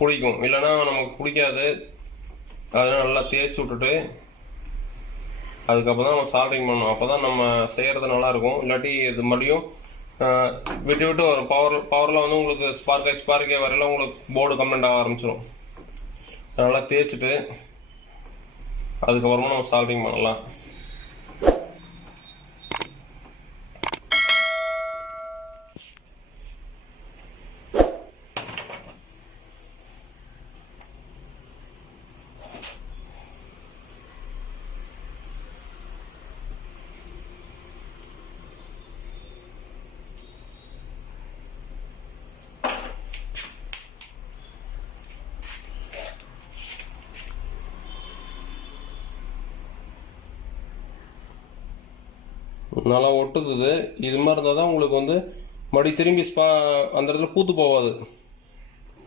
பிடிக்கும், இல்லைன்னா நமக்கு பிடிக்காது. அதெல்லாம் நல்லா தேய்ச்சி விட்டுட்டு அதுக்கப்புறம் தான் நம்ம சால்ட்ரிங் பண்ணணும். அப்போ தான் நம்ம செய்கிறது நல்லாயிருக்கும். இல்லாட்டி இது மறுபடியும் விட்டு விட்டு வரும். பவரில் வந்து உங்களுக்கு ஸ்பார்க்கே வரையில உங்களுக்கு போர்டு கம்ப்ளைண்ட் ஆக ஆரம்பிச்சிடும். நல்லா தேய்ச்சிட்டு அதுக்கப்புறமா நம்ம சால்ட்ரிங் பண்ணலாம். நல்லா ஒட்டுது. இது மாதிரி இருந்தால் தான் உங்களுக்கு வந்து மறுபடி திரும்பி அந்த இடத்துல பூத்து போகாது.